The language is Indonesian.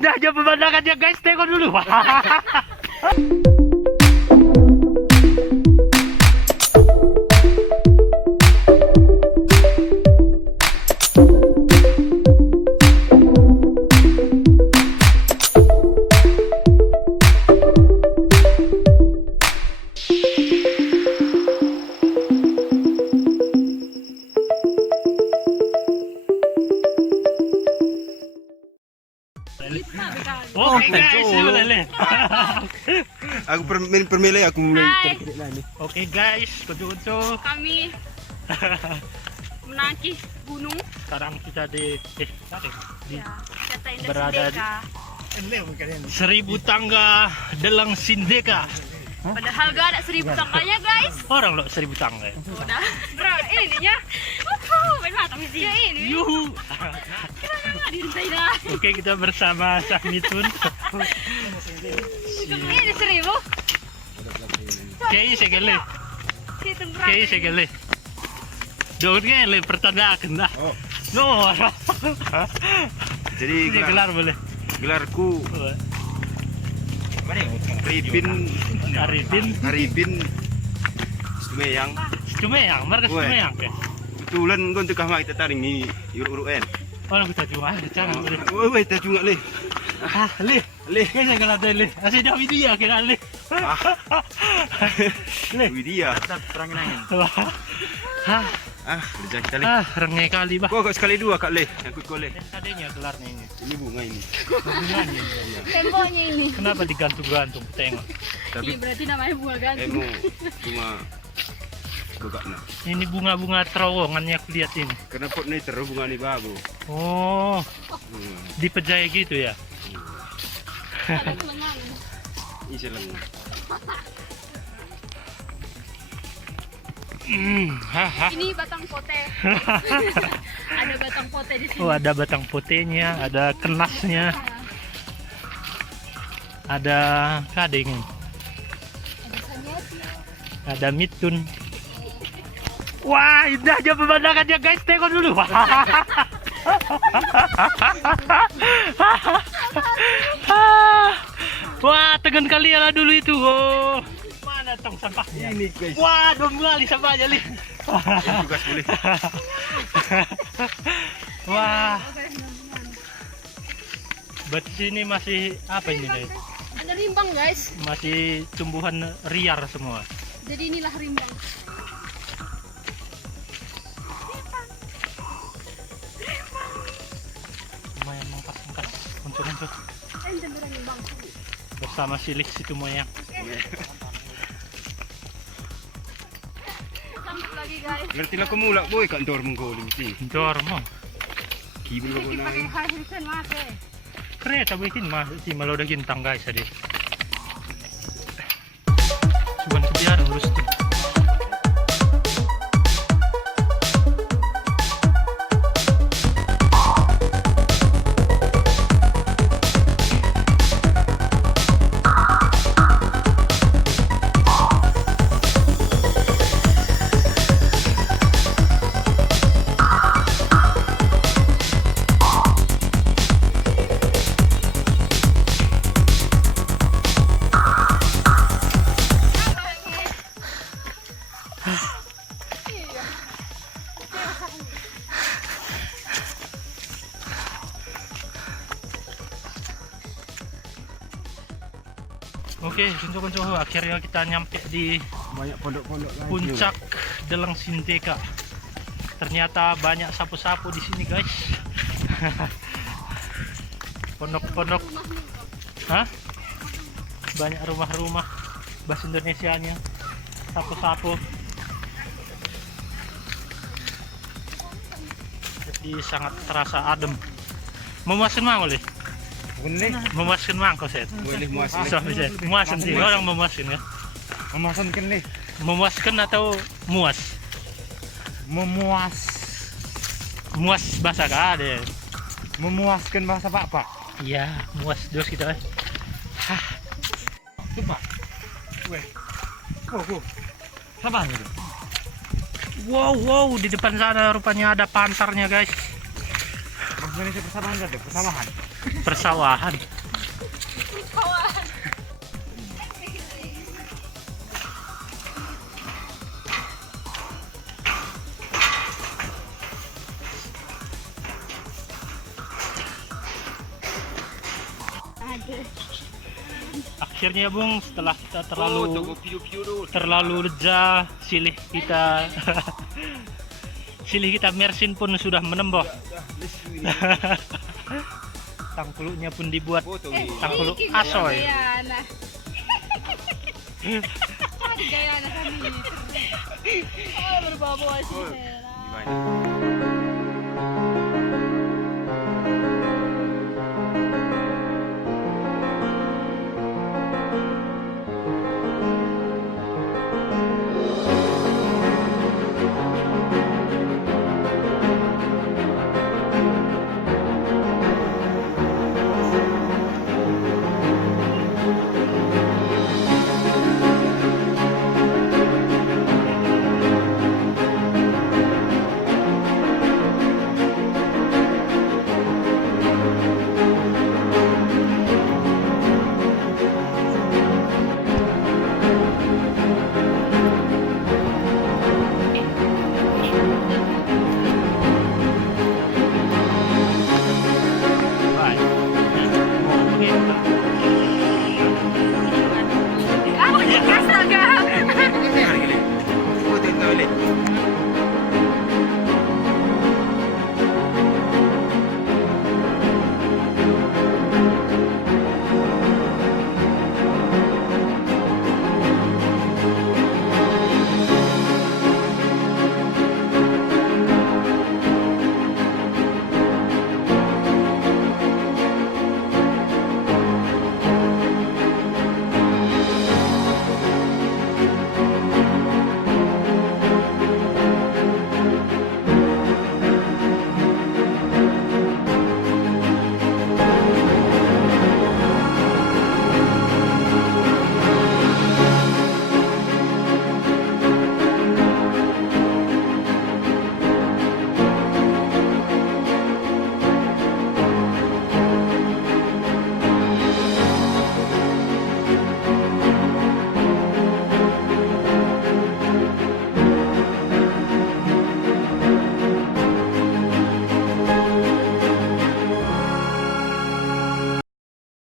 indahnya pemandangannya guys, tengok dulu. Oke guys, lele. Aku permele aku mulai Hai. terkejut lah ni. Oke guys, kuncu-kuncu. Kami menaki gunung. Sekarang kita di Ya, kata Indah Berada Sindeka. 1000 tangga Delang Sindeka. Padahal gak ada 1000 tangganya guys. Orang lo 1000 tangga. Udah. Bro, ininya. Main matang sih. Ya ini. Yuhu. Kenapa dirintai dah? Oke, kita bersama Sahmitun. Ini 1000. Kayaknya segele. Situ Kayaknya segele. Dongnya le pertanda kena. Oh, No. jadi Ini gelar boleh. gelarku Arifin Sumeyang. Cuma yang, markas Weh. cuma yang. Kebetulan kau tengah mai kita taring ni uruk-urukan. Orang kita cuma jangan boleh. Weh, tak juga le. Le, kayaknya gelar le. Asyik dah video kira le. Le. Widya. Hah. Lejak kita le. Rengai kali bah. Kau sekali dua kak le. Aku kau le. Adanya gelarnya ini. Ini bunga ini. Bunganya ini. Temboknya ini. Kenapa digantung-gantung? Tengok. Tapi Ini berarti namanya bunga gantung. emu bunga bogakna. Ini bunga-bunga terowongan yang aku lihat ini. Karena pot ni terus bunga ni bagus. Oh, dipejai gitu ya. Ada lengan. Ini selang. Haha. Ini batang pote. Ada batang pote di sini. Oh, ada batang putihnya, ada kenasnya, ada kading, ada mitun. Wah, indahnya pemandangannya guys, tengok dulu. Wah, tegan kali ya dulu itu. Oh, mana tong sampahnya? Ini guys. Wah, 2 kali sampahnya li. Tugas boleh. Wah, berarti sini masih apa ini guys? Ada rimbang guys. Masih tumbuhan liar semua. Jadi inilah rimbang. Lumayan mengkas-mengkas untuk Cenderung rimbang. bersama silik situ moyang. Sampai lagi guys. Ngerti lah kamu lah boy kantor menggoling sih. Dormo. Kibul kau Ini pakai naik. Harrison mas. Kereta bikin mah si malau dah gintang guys tadi. Cuman kebiar urus tuh. Oke, kuncu-kuncu akhirnya kita nyampe di Banyak pondok-pondok lagi. puncak Delang Sindeka. Ternyata banyak sapu-sapu di sini, guys. Pondok-pondok. Hah? Banyak rumah-rumah bahasa Indonesianya. Sapu-sapu. Jadi sangat terasa adem. Memuaskan mang oleh. Boleh. Memuaskan mang kau set. Boleh muas. Bisa bisa. Memuaskan sih orang memuaskan ya. Memuaskan nih. Memuaskan atau muas? Memuas. Muas bahasa kah ada? Memuaskan bahasa Pak. Iya, muas dos kita. Hah. Tuh Pak. Weh. Kok. Sabar gitu. Wow, di depan sana rupanya ada pantarnya, guys. Indonesia persawahan ada, persawahan. Persawahan. Akhirnya Bung, setelah kita terlalu leja, silih kita silih kita Mersin pun sudah menembok. Tangkuluknya pun dibuat tangkuluk asoy. Berbawa sih. Toilet.